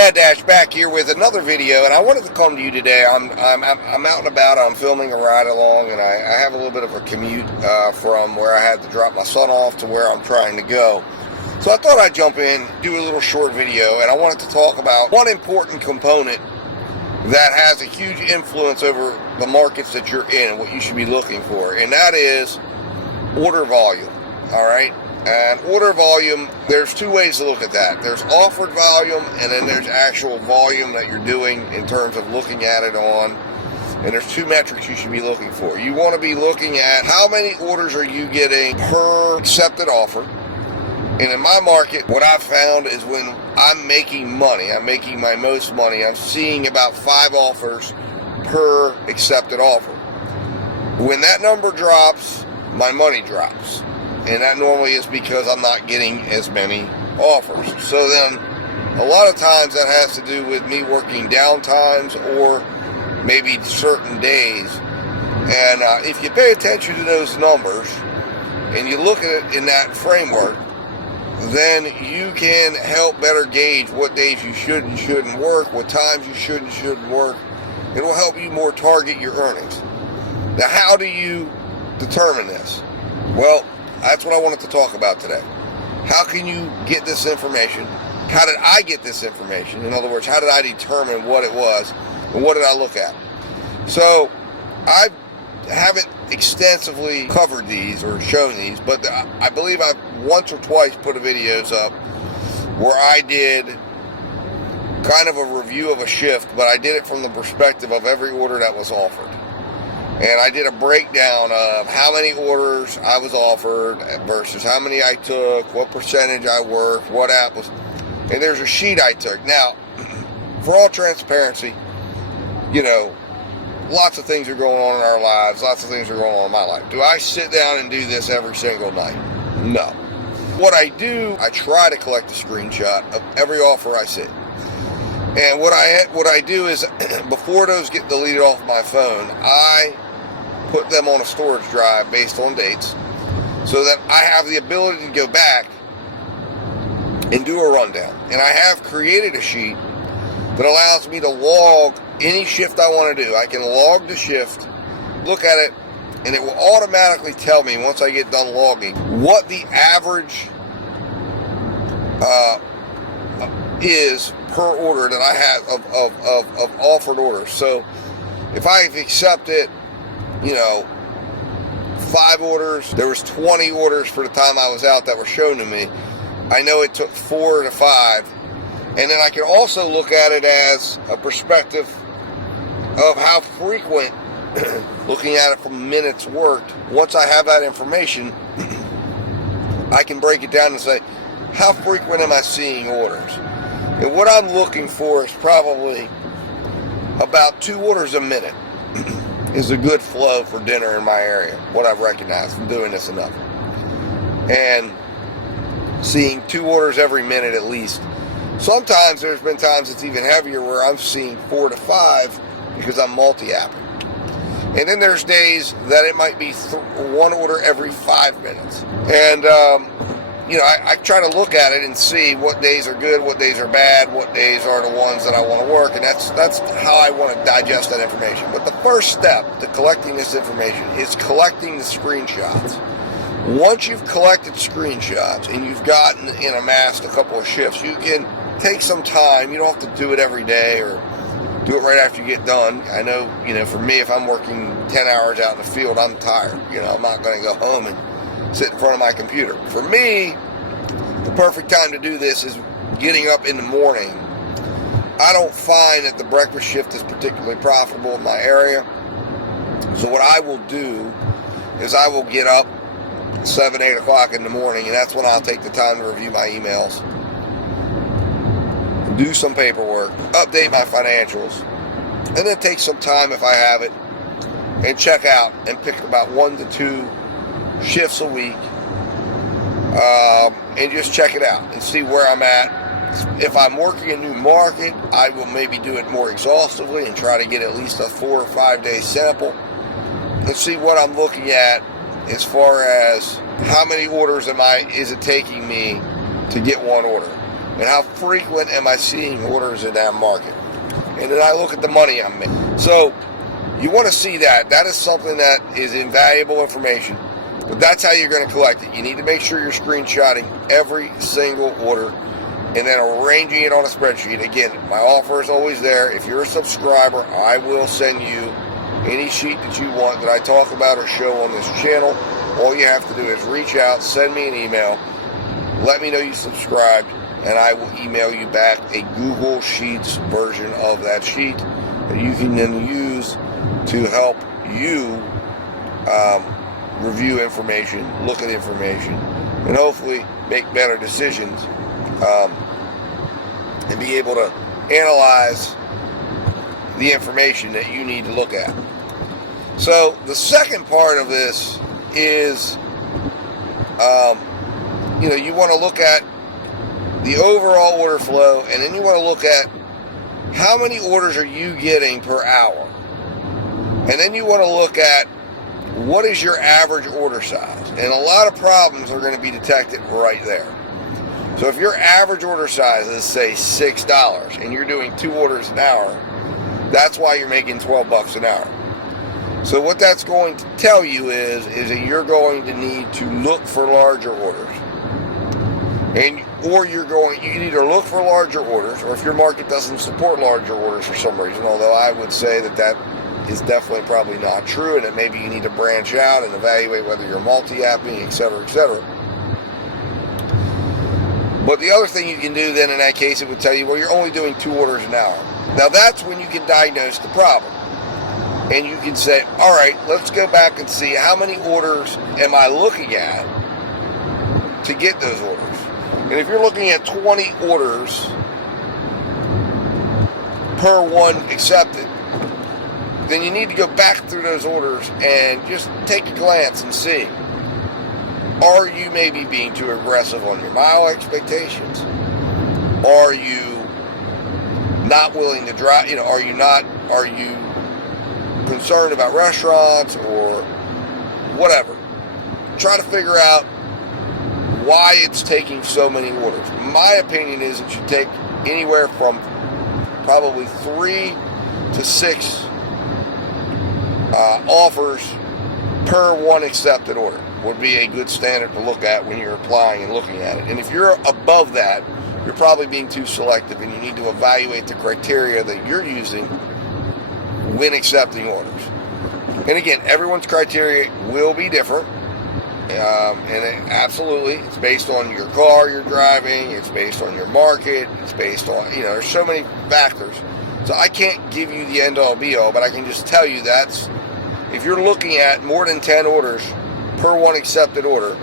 DadDash back here with another video, and I wanted to come to you today. I'm out and about. I'm filming a ride along, and I have a little bit of a commute from where I had to drop my son off to where I'm trying to go. So I thought I'd jump in, do a little short video, and I wanted to talk about one important component that has a huge influence over the markets that you're in and what you should be looking for, and that is order volume. All right? And order volume, there's two ways to look at that. There's offered volume, and then there's actual volume that you're doing in terms of looking at it on. And there's two metrics you should be looking for. You want to be looking at how many orders are you getting per accepted offer. And in my market, what I've found is when I'm making money, I'm making my most money, I'm seeing about 5 offers per accepted offer. When that number drops, my money drops. And that normally is because I'm not getting as many offers. So then, a lot of times that has to do with me working downtimes or maybe certain days. And if you pay attention to those numbers and you look at it in that framework, then you can help better gauge what days you should and shouldn't work, what times you should and shouldn't work. It will help you more target your earnings. Now, how do you determine this? Well, that's what I wanted to talk about today. How can you get this information? How did I get this information? In other words, how did I determine what it was? And what did I look at? So, I haven't extensively covered these or shown these, but I believe I've once or twice put videos up where I did kind of a review of a shift, but I did it from the perspective of every order that was offered. And I did a breakdown of how many orders I was offered versus how many I took, what percentage I worked, what app was. And there's a sheet I took. Now, for all transparency, you know, lots of things are going on in our lives. Lots of things are going on in my life. Do I sit down and do this every single night? No. What I do, I try to collect a screenshot of every offer I see. And what I do is, before those get deleted off my phone, I put them on a storage drive based on dates so that I have the ability to go back and do a rundown. And I have created a sheet that allows me to log any shift I want to do. I can log the shift, look at it, and it will automatically tell me once I get done logging what the average is per order that I have of offered orders. So if I've accepted, 5 orders, there was 20 orders for the time I was out that were shown to me. I know it took 4 to 5. And then I can also look at it as a perspective of how frequent, looking at it from minutes worked. Once I have that information, I can break it down and say, how frequent am I seeing orders? And what I'm looking for is probably about 2 orders a minute is a good flow for dinner in my area, what I've recognized from doing this enough. And seeing 2 orders every minute at least. Sometimes there's been times it's even heavier where I'm seeing 4 to 5 because I'm multi-apping. And then there's days that it might be 1 order every 5 minutes. And, I try to look at it and see what days are good, what days are bad, what days are the ones that I want to work, and that's how I want to digest that information. But the first step to collecting this information is collecting the screenshots. Once you've collected screenshots and you've gotten and amassed a couple of shifts, you can take some time. You don't have to do it every day or do it right after you get done. I know, for me, if I'm working 10 hours out in the field, I'm tired. I'm not going to go home and sit in front of my computer. For me, the perfect time to do this is getting up in the morning. I don't find that the breakfast shift is particularly profitable in my area. So what I will do is I will get up 7, 8 o'clock in the morning, and that's when I'll take the time to review my emails, do some paperwork, update my financials, and then take some time if I have it and check out and pick about 1 to 2 shifts a week and just check it out and see where I'm at. If I'm working a new market, I will maybe do it more exhaustively and try to get at least a 4 or 5 day sample and see what I'm looking at as far as how many orders is it taking me to get 1 order. and how frequent am I seeing orders in that market. And then I look at the money I'm making. So you want to see that. That is something that is invaluable information. But that's how you're going to collect it. You need to make sure you're screenshotting every single order and then arranging it on a spreadsheet. Again, my offer is always there. If you're a subscriber, I will send you any sheet that you want that I talk about or show on this channel. All you have to do is reach out, send me an email, let me know you subscribed, and I will email you back a Google Sheets version of that sheet that you can then use to help you review information, look at information, and hopefully make better decisions and be able to analyze the information that you need to look at. So the second part of this is, you want to look at the overall order flow, and then you want to look at how many orders are you getting per hour. And then you want to look at what is your average order size. And a lot of problems are going to be detected right there. So if your average order size is, say, $6 and you're doing 2 orders an hour, that's why you're making $12 an hour. So what that's going to tell you is that you're going to need to look for larger orders. You can either look for larger orders, or if your market doesn't support larger orders for some reason, although I would say that is definitely probably not true, and that maybe you need to branch out and evaluate whether you're multi-apping, et cetera, et cetera. But the other thing you can do then in that case, it would tell you, well, you're only doing 2 orders an hour. Now that's when you can diagnose the problem. And you can say, all right, let's go back and see how many orders am I looking at to get those orders. And if you're looking at 20 orders per one accepted, then you need to go back through those orders and just take a glance and see, are you maybe being too aggressive on your mile expectations? Are you not willing to drive? Are you concerned about restaurants or whatever? Try to figure out why it's taking so many orders. My opinion is it should take anywhere from probably 3 to 6 offers per one accepted order would be a good standard to look at when you're applying and looking at it. And if you're above that, you're probably being too selective, and you need to evaluate the criteria that you're using when accepting orders. And again, everyone's criteria will be different. Absolutely, it's based on your car you're driving, it's based on your market, it's based on, there's so many factors. So I can't give you the end-all be-all, but I can just tell you that's, if you're looking at more than 10 orders per one accepted order,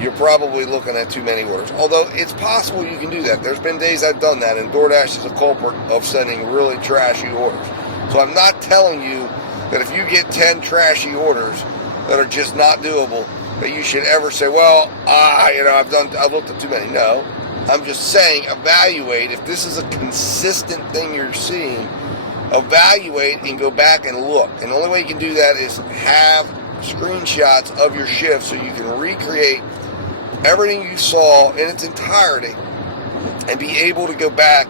you're probably looking at too many orders. Although it's possible you can do that. There's been days I've done that, and DoorDash is a culprit of sending really trashy orders. So I'm not telling you that if you get 10 trashy orders that are just not doable, that you should ever say, well, I've looked at too many. No, I'm just saying, evaluate. If this is a consistent thing you're seeing, evaluate and go back and look. And the only way you can do that is have screenshots of your shift so you can recreate everything you saw in its entirety and be able to go back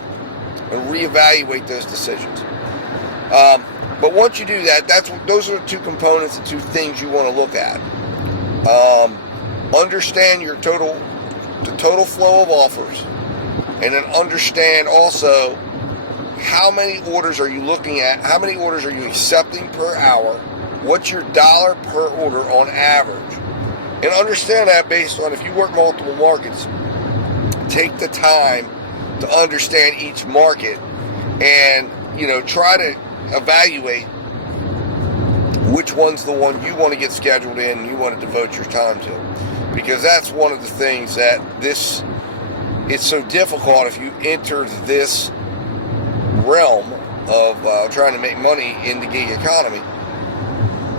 and reevaluate those decisions. But once you do that, those are the 2 components, the 2 things you want to look at. Understand the total flow of offers, and then understand also how many orders are you looking at, how many orders are you accepting per hour, what's your dollar per order on average, and understand that based on, if you work multiple markets, take the time to understand each market and try to evaluate which one's the one you want to get scheduled in and you want to devote your time to. Because that's one of the things that it's so difficult if you enter this realm of trying to make money in the gig economy,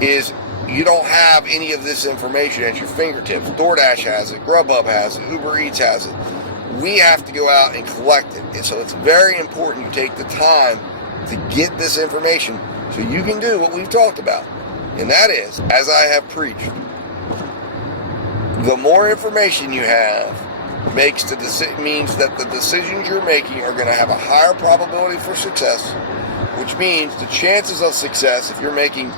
is you don't have any of this information at your fingertips. DoorDash has it, GrubHub has it, UberEats has it. We have to go out and collect it. And so it's very important you take the time to get this information so you can do what we've talked about. And that is, as I have preached, the more information you have, means that the decisions you're making are going to have a higher probability for success, which means the chances of success, if you're making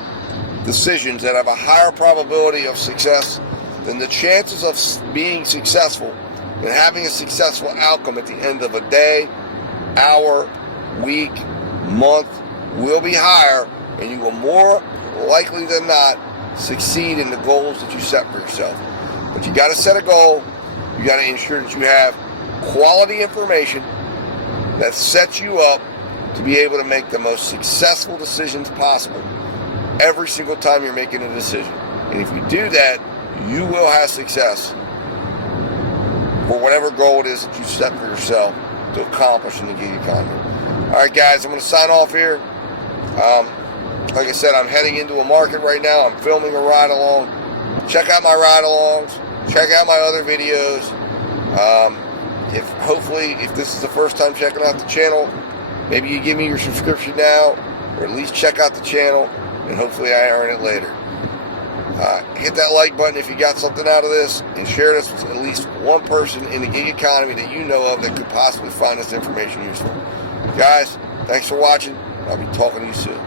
decisions that have a higher probability of success, then the chances of being successful and having a successful outcome at the end of a day, hour, week, month will be higher, and you will more likely than not succeed in the goals that you set for yourself. But you got to set a goal. You got to ensure that you have quality information that sets you up to be able to make the most successful decisions possible every single time you're making a decision. And if you do that, you will have success for whatever goal it is that you set for yourself to accomplish in the gig economy. All right, guys, I'm going to sign off here. Like I said, I'm heading into a market right now. I'm filming a ride-along. Check out my ride-alongs. Check out my other videos. If this is the first time checking out the channel, maybe you give me your subscription now, or at least check out the channel, and hopefully I earn it later. Hit that like button if you got something out of this, and share this with at least one person in the gig economy that you know of that could possibly find this information useful. Guys, thanks for watching. I'll be talking to you soon.